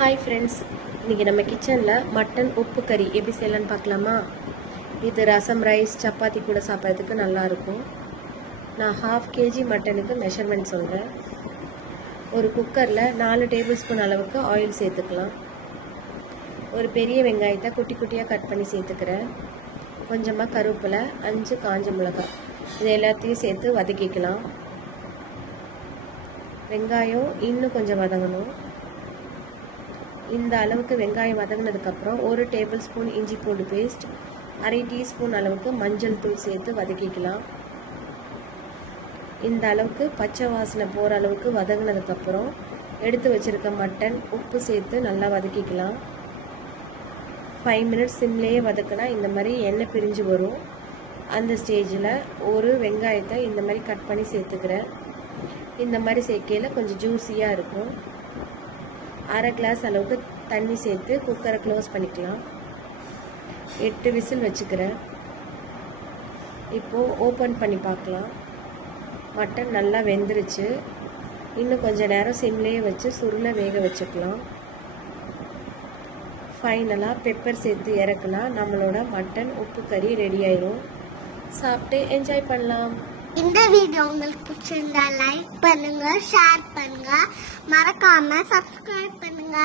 Hi friends, இன்றைக்கி நம்ம கிச்சனில் மட்டன் உப்பு கறி எப்படி செய்யலான்னு பார்க்கலாமா? இது ரசம், ரைஸ், சப்பாத்தி கூட சாப்பிட்றதுக்கு நல்லாயிருக்கும். நான் 1/2 kg மட்டனுக்கு மெஷர்மெண்ட் சொல்கிறேன். ஒரு குக்கரில் 4 டேபிள் ஸ்பூன் அளவுக்கு ஆயில் சேர்த்துக்கலாம். ஒரு பெரிய வெங்காயத்தை குட்டி குட்டியாக கட் பண்ணி சேர்த்துக்கிறேன். கொஞ்சமாக கருவேப்பிலை, 5 காஞ்ச மிளகாய், இது எல்லாத்தையும் சேர்த்து வதக்கிக்கலாம். வெங்காயம் இன்னும் கொஞ்சம் வதங்கணும். இந்த அளவுக்கு வெங்காயம் வதங்கினதுக்கப்புறம் 1 டேபிள் ஸ்பூன் இஞ்சி பூண்டு பேஸ்ட், 1/2 டீஸ்பூன் அளவுக்கு மஞ்சள் தூள் சேர்த்து வதக்கிக்கலாம். இந்த அளவுக்கு பச்சை வாசனை போகிற அளவுக்கு வதங்கினதுக்கப்புறம் எடுத்து வச்சுருக்க மட்டன், உப்பு சேர்த்து நல்லா வதக்கிக்கலாம். 5 மினிட்ஸ் சிம்லேயே வதக்கினா இந்த மாதிரி எண்ணெய் பிரிஞ்சு வரும். அந்த ஸ்டேஜில் ஒரு வெங்காயத்தை இந்த மாதிரி கட் பண்ணி சேர்த்துக்கிறேன். இந்த மாதிரி சேர்க்கையில் கொஞ்சம் ஜூஸியாக இருக்கும். 1/2 கிளாஸ் அளவுக்கு தண்ணி சேர்த்து குக்கரை க்ளோஸ் பண்ணிக்கலாம். 8 விசில் வச்சுக்கிறேன். இப்போது ஓப்பன் பண்ணி பார்க்கலாம். மட்டன் நல்லா வெந்துருச்சு. இன்னும் கொஞ்சம் நேரம் சிம்லேயே வச்சு சுருளை வேக வச்சுக்கலாம். ஃபைனலாக பெப்பர் சேர்த்து இறக்குனா நம்மளோட மட்டன் உப்பு கறி ரெடி ஆயிரும். சாப்பிட்டு என்ஜாய் பண்ணலாம். இந்த வீடியோ உங்களுக்கு பிடிச்சிருந்தா லைக் பண்ணுங்க, ஷேர் பண்ணுங்க, மறக்காம சப்ஸ்கிரைப் பண்ணுங்க.